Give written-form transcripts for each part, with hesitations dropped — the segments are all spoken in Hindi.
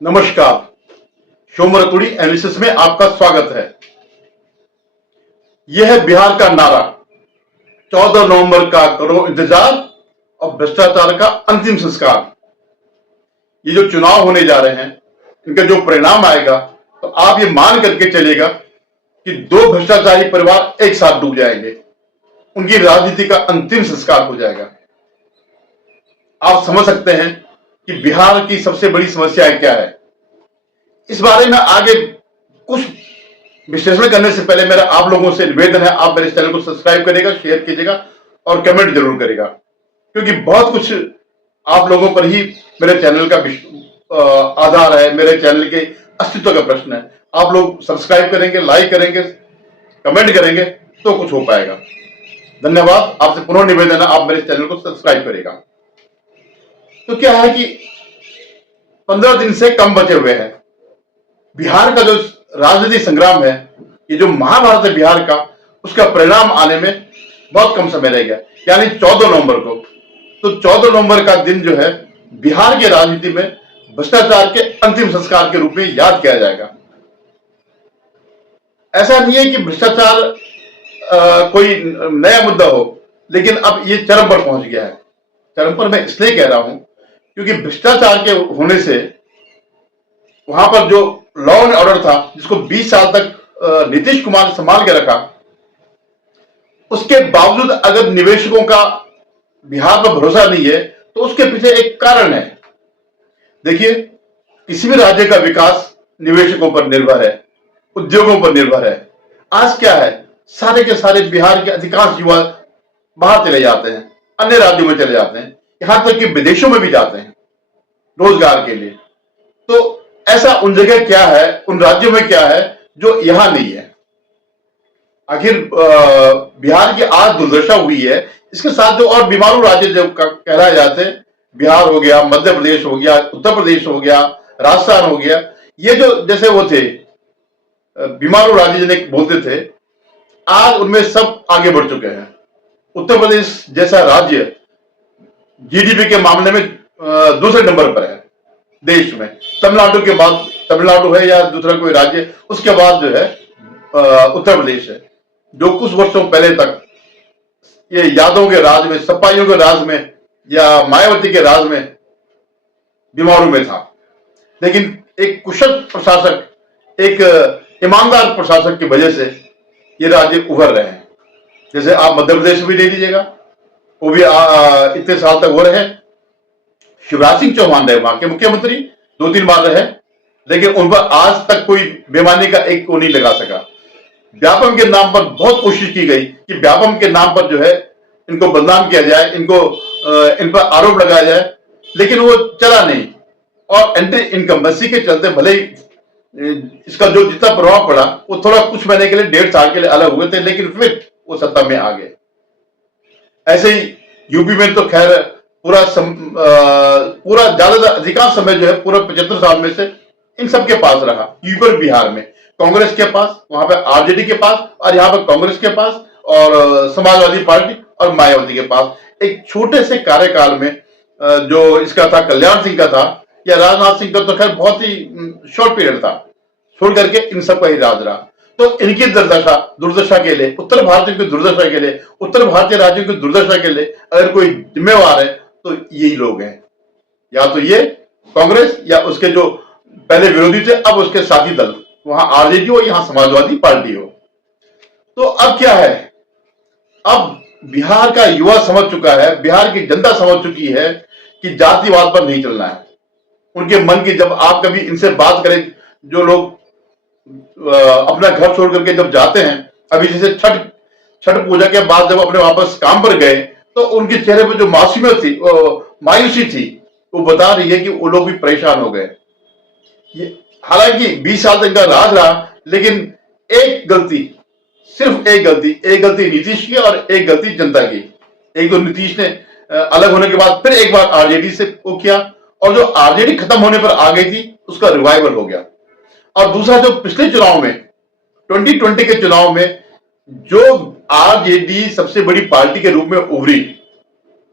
नमस्कार। शोमरतुड़ी एनालिसिस में आपका स्वागत है। यह है बिहार का नारा, 14 नवंबर का करो इंतजार और भ्रष्टाचार का अंतिम संस्कार। ये जो चुनाव होने जा रहे हैं, इनका जो परिणाम आएगा, तो आप ये मान करके चलेगा कि दो भ्रष्टाचारी परिवार एक साथ डूब जाएंगे, उनकी राजनीति का अंतिम संस्कार हो जाएगा। आप समझ सकते हैं कि बिहार की सबसे बड़ी समस्या क्या है। इस बारे में आगे कुछ विश्लेषण करने से पहले मेरा आप लोगों से निवेदन है, आप मेरे चैनल को सब्सक्राइब करेगा, शेयर कीजिएगा और कमेंट जरूर करेगा, क्योंकि बहुत कुछ आप लोगों पर ही मेरे चैनल का आधार है, मेरे चैनल के अस्तित्व का प्रश्न है। आप लोग सब्सक्राइब करेंगे, लाइक करेंगे, कमेंट करेंगे तो कुछ हो पाएगा। धन्यवाद। आपसे पुनः निवेदन है, आप मेरे चैनल को सब्सक्राइब करेगा। तो क्या है कि 15 दिन से कम बचे हुए हैं। बिहार का जो राजनीतिक संग्राम है, ये जो महाभारत है बिहार का, उसका परिणाम आने में बहुत कम समय रह गया, यानी 14 नवंबर को। तो 14 नवंबर का दिन जो है बिहार की राजनीति में भ्रष्टाचार के अंतिम संस्कार के रूप में याद किया जाएगा। ऐसा नहीं है कि भ्रष्टाचार कोई नया मुद्दा हो, लेकिन अब ये चरम पर पहुंच गया है। चरम पर मैं इसलिए कह रहा हूं क्योंकि भ्रष्टाचार के होने से वहां पर जो लॉ एंड ऑर्डर था, जिसको 20 साल तक नीतीश कुमार ने संभाल के रखा, उसके बावजूद अगर निवेशकों का बिहार पर भरोसा नहीं है तो उसके पीछे एक कारण है। देखिए, किसी भी राज्य का विकास निवेशकों पर निर्भर है, उद्योगों पर निर्भर है। आज क्या है, सारे के सारे बिहार के अधिकांश युवा बाहर चले जाते हैं, अन्य राज्यों में चले जाते हैं, यहां तक कि विदेशों में भी जाते हैं रोजगार के लिए। तो ऐसा उन जगह क्या है, उन राज्यों में क्या है जो यहां नहीं है। आखिर बिहार की आज दुर्दशा हुई है, इसके साथ जो और बीमारू राज्य जो कहलाए जाते हैं, बिहार हो गया, मध्य प्रदेश हो गया, उत्तर प्रदेश हो गया, राजस्थान हो गया, ये जो जैसे वो थे बीमारू राज्य जिन्हें बोलते थे, आज उनमें सब आगे बढ़ चुके हैं। उत्तर प्रदेश जैसा राज्य जीडीपी के मामले में दूसरे नंबर पर है देश में। तमिलनाडु के बाद, तमिलनाडु है या दूसरा कोई राज्य, उसके बाद जो है उत्तर प्रदेश है, जो कुछ वर्षों पहले तक ये यादवों के राज में, सपाइयों के राज में या मायावती के राज में बीमारू में था। लेकिन एक कुशल प्रशासक, एक ईमानदार प्रशासक की वजह से ये राज्य उभर रहे हैं। जैसे आप मध्य प्रदेश भी ले लीजिएगा, वो भी इतने साल तक हो रहे हैं। शिवराज सिंह चौहान रहे वहां के मुख्यमंत्री, 2-3 बार रहे, लेकिन उन पर आज तक कोई बेईमानी का एक को नहीं लगा सका। व्यापम के नाम पर बहुत कोशिश की गई कि व्यापम के नाम पर जो है इनको बदनाम किया जाए, इन पर आरोप लगाया जाए, लेकिन वो चला नहीं। और एंटी इनकम्बेंसी के चलते भले ही इसका जो जितना प्रभाव पड़ा वो थोड़ा कुछ महीने के लिए, 1.5 साल के लिए अलग हुए थे, लेकिन फिर वो सत्ता में आ गए। ऐसे ही यूपी में तो खैर पूरा ज्यादा अधिकांश समय जो है पूरा 75 साल में से इन सबके पास रहा। यूपी और बिहार में कांग्रेस के पास, वहां पे आरजेडी के पास, और यहाँ पर कांग्रेस के पास और समाजवादी पार्टी और मायावती के पास। एक छोटे से कार्यकाल में जो इसका था, कल्याण सिंह का था या राजनाथ सिंह का, तो खैर बहुत ही शॉर्ट पीरियड था, छोड़ करके इन सबका ही राज रहा। तो इनकी दुर्दशा के लिए, उत्तर भारतीयों की दुर्दशा के लिए, उत्तर भारतीय राज्यों की दुर्दशा के लिए अगर कोई जिम्मेवार है तो यही लोग हैं, या तो ये कांग्रेस या उसके जो पहले विरोधी थे अब उसके साथी दल, वहां आरजेडी हो, यहां समाजवादी पार्टी हो। तो अब क्या है, अब बिहार का युवा समझ चुका है, बिहार की जनता समझ चुकी है कि जातिवाद पर नहीं चलना है। उनके मन की, जब आप कभी इनसे बात करें, जो लोग अपना घर छोड़ करके जब जाते हैं, अभी जैसे छठ पूजा के बाद जब अपने वापस काम पर गए, तो उनके चेहरे पर जो मायूसी थी, वो बता रही है कि वो लोग भी परेशान हो गए। हालांकि 20 साल तक इनका राज रहा, लेकिन एक गलती, सिर्फ एक गलती नीतीश की और एक गलती जनता की। एक तो नीतीश ने अलग होने के बाद फिर एक बार आरजेडी से वो किया, और जो आरजेडी खत्म होने पर आ गई थी उसका रिवाइवल हो गया। और दूसरा, जो पिछले चुनाव में 2020 के चुनाव में जो आरजेडी सबसे बड़ी पार्टी के रूप में उभरी,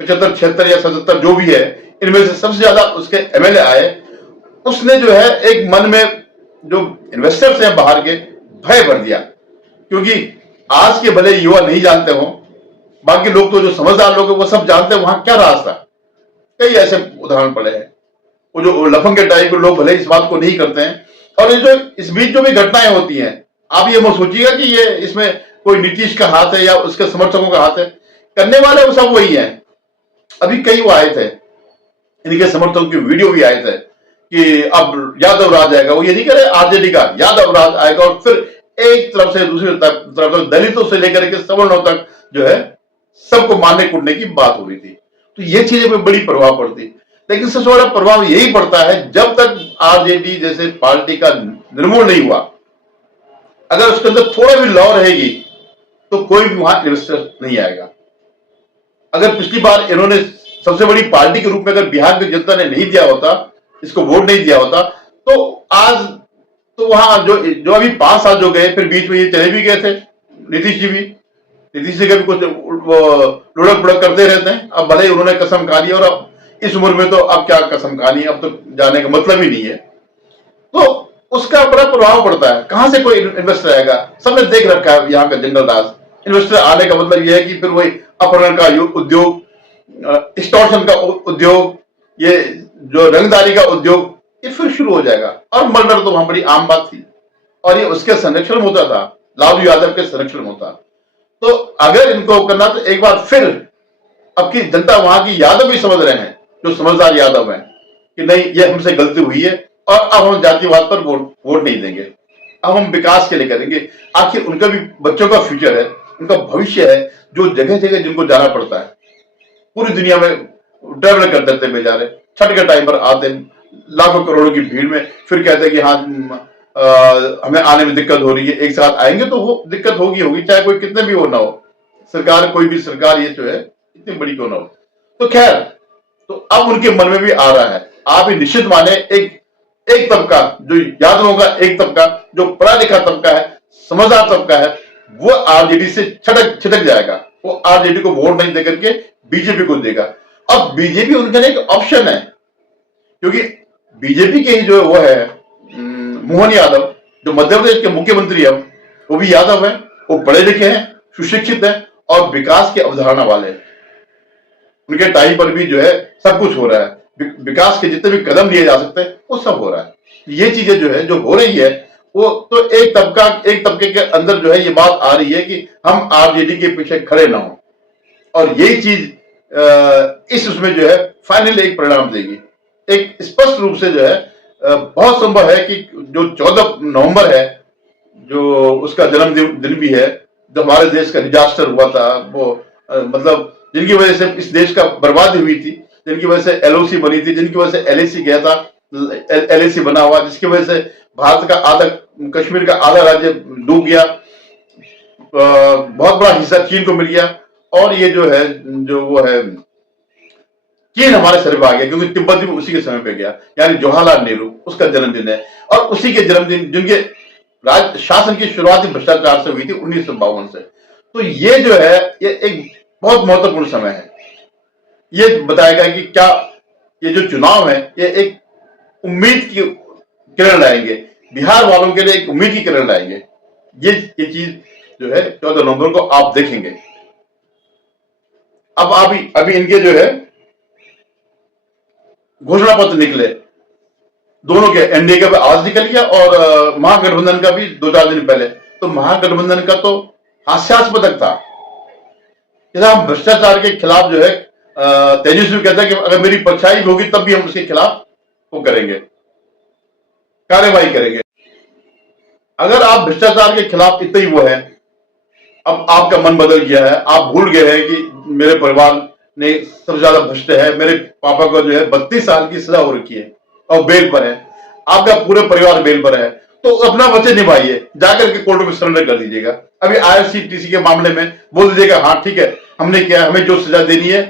75, 76 या 77 जो भी है, इनमें से सबसे ज्यादा उसके एमएलए आए, उसने जो है एक मन में जो इन्वेस्टर्स हैं बाहर के भय भर दिया, क्योंकि आज के भले युवा नहीं जानते हो, बाकी लोग तो जो समझदार लोग हैं वो सब जानते हैं वहां क्या राज था। कई ऐसे उदाहरण पड़े हैं। वो जो लफंगे टाइप के लोग भले इस बात को नहीं करते हैं, और ये जो इस बीच जो भी घटनाएं होती हैं, आप ये मत सोचिएगा कि ये इसमें कोई नीतीश का हाथ है या उसके समर्थकों का हाथ है। करने वाले वो सब वही हैं। अभी कई वो आए थे, इनके समर्थकों की वीडियो भी आए थे कि अब यादव राज आएगा। वो ये नहीं कह रहे आरजेडी का यादव राज आएगा, और फिर एक तरफ से दूसरी तरफ दलितों से लेकर के सवर्णों तक जो है सबको मारने कूटने की बात हो रही थी। तो ये चीजें पे बड़ी प्रभाव पड़ती, लेकिन सबसे बड़ा प्रभाव यही पड़ता है जब तक आरजेडी जैसे पार्टी का निर्मूल नहीं हुआ, अगर उसके अंदर थोड़ा भी लॉ रहेगी तो कोई भी वहां इन्वेस्टर नहीं आएगा। अगर पिछली बार इन्होंने सबसे बड़ी पार्टी के रूप में अगर बिहार की जनता ने नहीं दिया होता, इसको वोट नहीं दिया होता, तो आज तो वहां जो अभी 5 साल जो गए, फिर बीच में ये चले भी गए थे नीतीश जी भी। नीतीश जी का भी कुछ लुढ़क बुड़क करते रहते हैं। अब भले उन्होंने कसम खा ली, और अब इस उम्र में तो अब क्या कसम खानी, अब तो जाने का मतलब ही नहीं है। तो उसका बड़ा प्रभाव पड़ता है। कहां से कोई इन्वेस्टर आएगा? सबने देख रखा है यहाँ का जंगल राज। इन्वेस्टर आने का मतलब यह है कि फिर वही अपहरण का उद्योग, एक्सटॉर्शन का उद्योग, ये जो रंगदारी का उद्योग, ये फिर शुरू हो जाएगा। और मर्डर तो वहां बड़ी आम बात थी, और ये उसके संरक्षण में होता था, लालू यादव के संरक्षण में होता। तो अगर इनको करना, तो एक बार फिर अब की जनता वहां की यादव भी समझ रहे हैं, जो समझदार यादव हैं, कि नहीं ये हमसे गलती हुई है, और अब हम जातिवाद पर वोट नहीं देंगे, अब हम विकास के लिए करेंगे। आखिर उनका भी बच्चों का फ्यूचर है, उनका भविष्य है, जो जगह जगह जिनको जाना पड़ता है, पूरी दुनिया में ट्रेवल कर देते बेचारे, छठ के टाइम पर आते लाखों करोड़ों की भीड़ में, फिर कहते हैं कि हाँ हमें आने में दिक्कत हो रही है। एक साथ आएंगे तो दिक्कत होगी, चाहे कोई कितने भी हो ना हो, सरकार कोई भी सरकार ये जो है इतनी बड़ी क्यों ना हो। तो खैर, तो अब उनके मन में भी आ रहा है। आप ही निश्चित माने एक तबका, जो यादवों का एक तबका, जो पढ़ा लिखा तबका है, समझदार तबका है, वो आरजेडी से छिटक जाएगा। वो आरजेडी को वोट नहीं देकर के बीजेपी को देगा। अब बीजेपी उनके लिए एक ऑप्शन है, क्योंकि बीजेपी के ही जो वो है मोहन यादव, जो मध्य प्रदेश के मुख्यमंत्री है, वो भी यादव है, वो पढ़े लिखे हैं, सुशिक्षित हैं, और विकास की अवधारणा वाले हैं। उनके टाइम पर भी जो है सब कुछ हो रहा है, विकास के जितने भी कदम लिए जा सकते हैं वो सब हो रहा है। ये चीजें जो है जो हो रही है, वो तो एक तबके के अंदर जो है ये बात आ रही है कि हम आरजेडी के पीछे खड़े ना हो, और यही चीज इस उसमें जो है फाइनली एक परिणाम देगी। एक स्पष्ट रूप से जो है बहुत संभव है कि जो 14 नवंबर है, जो उसका जन्मदिन भी है, जो हमारे देश का डिजास्टर हुआ था, वो मतलब जिनकी वजह से इस देश का बर्बादी हुई थी, जिनकी वजह से एलओसी बनी थी, जिनकी वजह से एलएसी गया था, एलएसी बना हुआ, जिसकी वजह से भारत का आधा, कश्मीर का आधा राज्य डूब गया, बहुत बड़ा हिस्सा चीन को मिल गया, और ये जो है जो वो है चीन हमारे सर पे आ गया, क्योंकि तिब्बत भी उसी के समय पे गया। यानी जवाहरलाल नेहरू, उसका जन्मदिन है, और उसी के जन्मदिन जिनके राज शासन की शुरुआत भ्रष्टाचार से हुई थी 1952 से। तो ये जो है ये एक बहुत महत्वपूर्ण समय है। ये बताएगा कि क्या ये जो चुनाव है ये एक उम्मीद की किरण लाएंगे, बिहार वालों के लिए एक उम्मीद की किरण लाएंगे। ये चीज जो है 14 नवंबर को आप देखेंगे। अब अभी इनके जो है घोषणा पत्र निकले, दोनों के, एनडीए का आज निकल गया, और महागठबंधन का भी 2-4 दिन पहले। तो महागठबंधन का तो हास्यास्पद था। जैसा हम भ्रष्टाचार के खिलाफ जो है तेजस्वी कहता है कि अगर मेरी परछाई भी होगी तब भी हम उसके खिलाफ वो करेंगे, कार्रवाई करेंगे। अगर आप भ्रष्टाचार के खिलाफ इतना ही वो है, अब आपका मन बदल गया है, आप भूल गए हैं कि मेरे परिवार ने सबसे ज्यादा भ्रष्ट है, मेरे पापा को जो है 32 साल की सजा हो रखी है और बेल पर है, आपका पूरे परिवार बेल पर है, तो अपना वचन निभाइए, जाकर के कोर्ट में सरेंडर कर दीजिएगा। अभी आईआरसीटीसी के मामले में बोल दीजिएगा हाँ ठीक है हमने किया, हमें जो सजा देनी है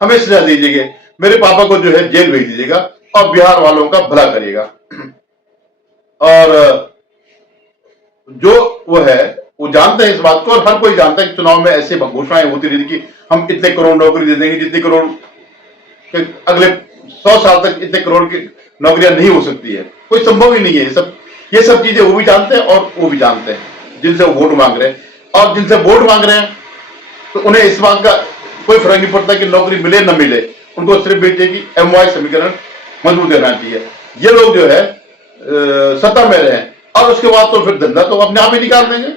हमें सजा दीजिएगा, मेरे पापा को जो है जेल भेज दीजिएगा और बिहार वालों का भला करिएगा। और जो वो है वो जानते हैं इस बात को, और हर कोई जानता है कि चुनाव में ऐसे घोषणाएं होती रहती कि हम इतने करोड़ नौकरी दे देंगे, जितने करोड़ अगले 100 साल तक इतने करोड़ की नौकरियां नहीं हो सकती है, कोई संभव ही नहीं है। ये सब चीजें वो भी जानते हैं और वो भी जानते हैं जिनसे वो वोट मांग रहे हैं। और जिनसे वोट मांग रहे हैं तो उन्हें इस बात का कोई फर्क नहीं पड़ता कि नौकरी मिले न मिले, उनको सिर्फ बेटे की MY समीकरण मजबूत करना चाहिए। ये लोग जो है सत्ता में रहे और उसके बाद तो फिर धंधा तो अपने आप ही निकाल देंगे।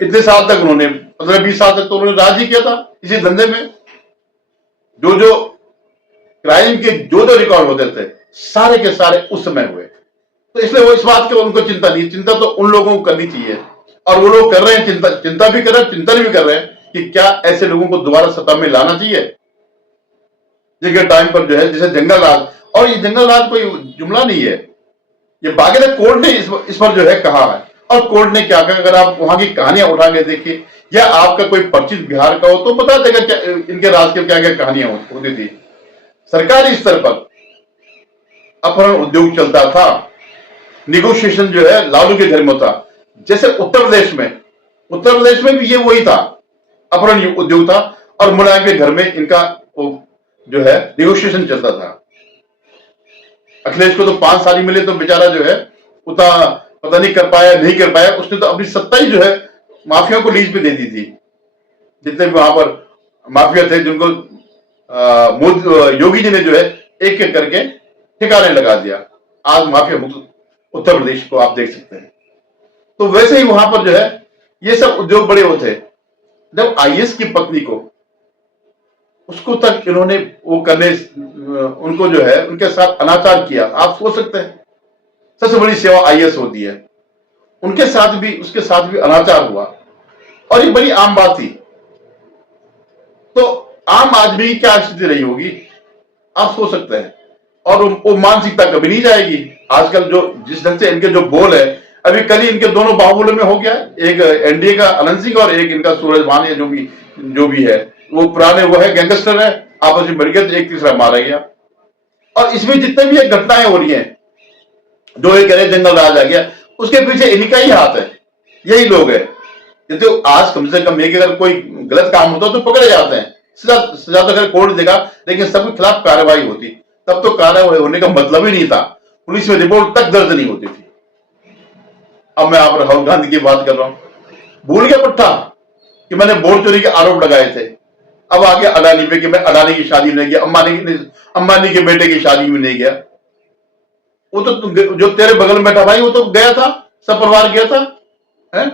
इतने साल तक उन्होंने 15-20 साल तक तो उन्होंने राज ही किया था इसी धंधे में। जो जो क्राइम के जो रिकॉर्ड होते थे सारे के सारे उस समय हुए। तो इसलिए वो इस बात की उनको चिंता नहीं, चिंता तो उन लोगों को करनी चाहिए और वो लोग कर रहे हैं। चिंता भी कर रहे हैं, चिंतन भी कर रहे हैं कि क्या ऐसे लोगों को दोबारा सत्ता में लाना चाहिए जिनके टाइम पर जो है जैसे जंगल राज। और ये जंगल राज कोई जुमला नहीं है, ये बाकायदा कोर्ट ने इस पर जो है कहा है। और कोर्ट ने क्या कहा, अगर आप वहां की कहानियां उठा के देखिए या आपका कोई परिचित बिहार का हो तो बता देगा क्या इनके राज के क्या क्या कहानियां होती थी। सरकारी स्तर पर अपहरण उद्योग चलता था, निगोशिएशन जो है लालू के घर में था। जैसे उत्तर प्रदेश में भी ये वही था, अपहरण उद्योग था और मुलायम के घर में इनका जो है निगोशिएशन चलता था। अखिलेश को तो 5 साल ही मिले तो बेचारा जो है उतना पता नहीं कर पाया। उसने तो अपनी सत्ता ही जो है माफिया को लीज पे दे दी थी। जितने भी वहां पर माफिया थे जिनको योगी जी ने जो है एक एक करके ठिकाने लगा दिया। आज माफिया मुक्त उत्तर प्रदेश को आप देख सकते हैं। तो वैसे ही वहां पर जो है ये सब उद्योग बड़े होते। जब IAS की पत्नी को उसको तक इन्होंने वो करने उनको जो है उनके साथ अनाचार किया, आप सोच सकते हैं। सबसे बड़ी सेवा IAS होती है, उसके साथ भी अनाचार हुआ और ये बड़ी आम बात थी। तो आम आदमी की क्या स्थिति रही होगी आप सोच सकते हैं। और वो मानसिकता कभी नहीं जाएगी। आजकल जो जिस ढंग से इनके जो बोल है, अभी कल ही इनके दोनों बाहुबलों में हो गया, एक NDA का अनंत सिंह और एक इनका सूरज भान जो भी है वो पुराने वो है गैंगस्टर है, आपस में बढ़ गया तो एक तीसरा मारा गया। और इसमें जितने भी घटनाएं हो रही हैं, जो ये कह रहे जंगल राज आ गया, उसके पीछे इनका ही हाथ है, यही लोग है। तो आज कम से कम एक अगर कोई गलत काम होता तो पकड़े जाते हैं, सजा तो अगर कोर्ट देगा, लेकिन सबके खिलाफ कार्रवाई होती। तब तो कार्रवाई होने का मतलब ही नहीं था, पुलिस में रिपोर्ट तक दर्ज नहीं होती थी। अब मैं आप राहुल गांधी की बात कर रहा हूं, भूल गया पट्टा कि मैंने वोट चोरी के आरोप लगाए थे। अब आ गया अडानी पे कि मैं अडानी की शादी में नहीं गया, अंबानी के बेटे की शादी में नहीं गया। वो तो जो तेरे बगल में बैठा भाई वो तो गया था, सब परिवार गया था है?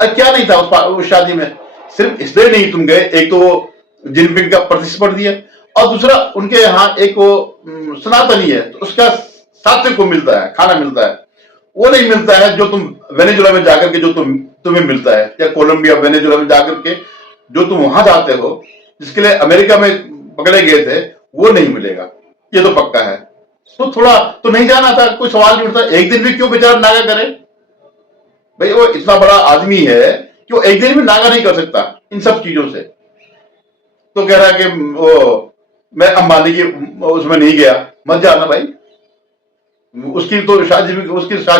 क्या नहीं था उस शादी में? सिर्फ इसलिए नहीं तुम गए, एक तो वो जिनपिंग का प्रतिस्पर्धी दिया और दूसरा उनके यहाँ एक वो सनातनी है तो उसका सात्विक को मिलता है, खाना मिलता है, वो नहीं मिलता है जो तुम वेनेजुला में जाकर के जो तुम्हें मिलता है, या कोलंबिया वेनेजुला में जाकर के जो तुम वहां जाते हो, जिसके लिए अमेरिका में पकड़े गए थे, वो नहीं मिलेगा, ये तो पक्का है। तो थोड़ा तो नहीं जाना था, कोई सवाल नहीं उठता। एक दिन भी क्यों बेचारा नागा करे भाई? वो इतना बड़ा आदमी है कि वो एक दिन भी नागा नहीं कर सकता इन सब चीजों से। तो कह रहा है कि वो मैं अंबानी की उसमें नहीं गया, मत जाना भाई। उसकी शादी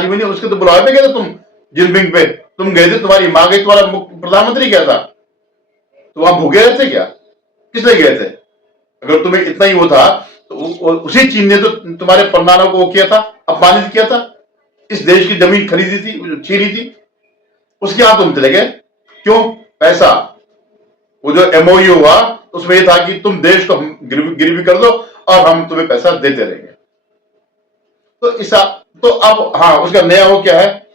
में नहीं, उसके तो बुलावे पे गए थे तुम, जिनपिंग पे तुम गए थे, तुम्हारी मां गई, तुम्हारा प्रधानमंत्री क्या था, तो वहां भूखे रहे थे क्या? किस लिए गए थे? अगर तुम्हें इतना ही वो था तो उसी चीन ने तो तुम्हारे परनानों को वो किया था, अपमानित किया था, इस देश की जमीन खरीदी थी, छीनी थी, उसके हाथ तुम चले गए। क्यों? पैसा। वो जो MOU हुआ उसमें ये था कि तुम देश को गिरवी कर दो और हम तुम्हें पैसा देते रहेंगे। तो अब हाँ, उसका नया वो क्या है,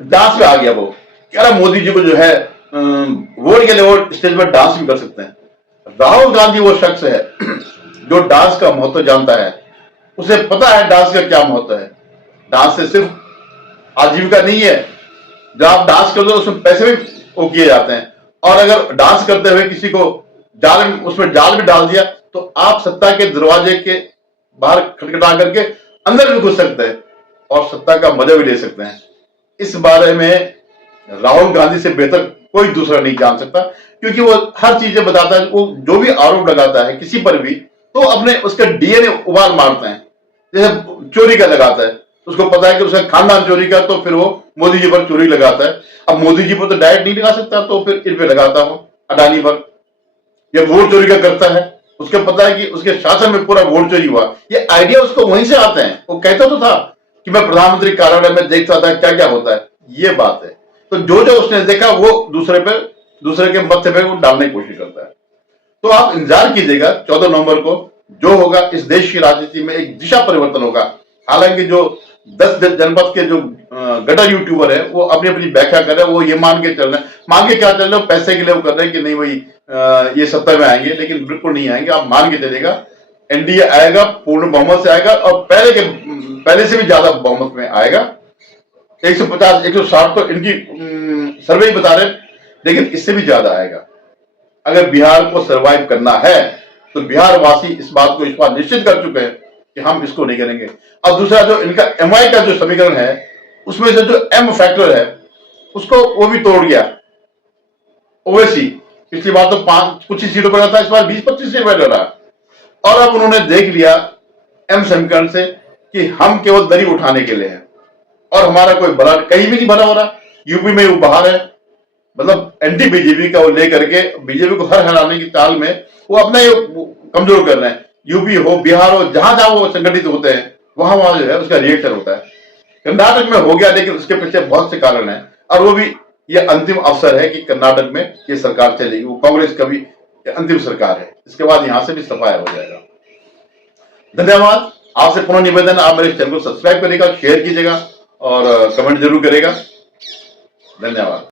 डांस में आ गया। वो कह रहा मोदी जी को जो है वोट के लिए वो स्टेज पर डांस भी कर सकते हैं। राहुल गांधी वो शख्स है जो डांस का महत्व जानता है, उसे पता है डांस का क्या महत्व है। डांस से सिर्फ आजीविका नहीं है, जब आप डांस करते हो उसमें पैसे भी वो किए जाते हैं। और अगर डांस करते हुए किसी को उसमें जाल भी डाल दिया तो आप सत्ता के दरवाजे के बाहर खटखटा करके अंदर भी घुस सकते हैं और सत्ता का मजा भी ले सकते हैं। इस बारे में राहुल गांधी से बेहतर कोई दूसरा नहीं जान सकता, क्योंकि वो हर चीजें बताता है। वो जो भी आरोप लगाता है किसी पर भी, तो अपने उसका DNA उबाल मारते हैं। जैसे चोरी का लगाता है, उसको पता है कि उसका खानदान चोरी का, तो फिर वो मोदी जी पर चोरी लगाता है। अब मोदी जी पर तो डायरेक्ट नहीं लगा सकता, तो फिर इन पे लगाता हो, अडानी पर। या वोट चोरी का करता है, उसके पता है कि उसके शासन में पूरा वोट चोरी हुआ, ये आइडिया उसको वहीं से आते हैं। वो कहता तो था कि मैं प्रधानमंत्री कार्यालय में देखता था क्या क्या होता है, ये बात है। तो जो जो उसने देखा वो दूसरे के मत्थे पे वो डालने की कोशिश करता है। तो आप इंतजार कीजिएगा 14 नवंबर को जो होगा, इस देश की राजनीति में एक दिशा परिवर्तन होगा। हालांकि जो 10 जनपद के जो गटर यूट्यूबर है वो अपनी अपनी व्याख्या कर रहे हैं, वो ये मान के चल रहे हैं, मान के क्या चल रहे हैं, पैसे के लिए वो कर रहे हैं कि नहीं भाई ये सत्ता में आएंगे, लेकिन बिल्कुल नहीं आएंगे। आप मान के चलेगा एनडीए आएगा, पूर्ण बहुमत से आएगा और पहले से भी ज्यादा बहुमत में आएगा। 150 160 तो इनकी सर्वे ही बता रहे हैं, लेकिन इससे भी ज्यादा आएगा। अगर बिहार को सरवाइव करना है तो बिहार वासी इस बात को निश्चित कर चुके हैं कि हम इसको नहीं करेंगे। अब दूसरा जो इनका एमआई का जो समीकरण है, उसमें से जो एम फैक्टर है उसको वो भी तोड़ गया। ओवैसी पिछली बार तो 5 कुछ ही सीटों पर रहा था, इस बार 20-25 सीट पर रहा। और अब उन्होंने देख लिया एम समीकरण से कि हम केवल दरी उठाने के लिए हैं और हमारा कोई भला कहीं भी नहीं भला हो रहा। यूपी में वो बाहर है, मतलब एंटी बीजेपी का वो लेकर के बीजेपी को हर हराने की चाल में वो अपना ये कमजोर कर रहे हैं। यूपी हो, बिहार हो, जहां जहां वो संगठित होते हैं वहां वहां जो है उसका रिएक्शन होता है। कर्नाटक में हो गया, लेकिन उसके पीछे बहुत से कारण हैं और वो भी ये अंतिम अवसर है कि कर्नाटक में ये सरकार चलेगी। वो कांग्रेस का भी अंतिम सरकार है, इसके बाद यहां से भी सफाया हो जाएगा। धन्यवाद। आपसे पुनः निवेदन, आप मेरे चैनल को सब्सक्राइब करिएगा, शेयर कीजिएगा और कमेंट जरूर करेगा। धन्यवाद।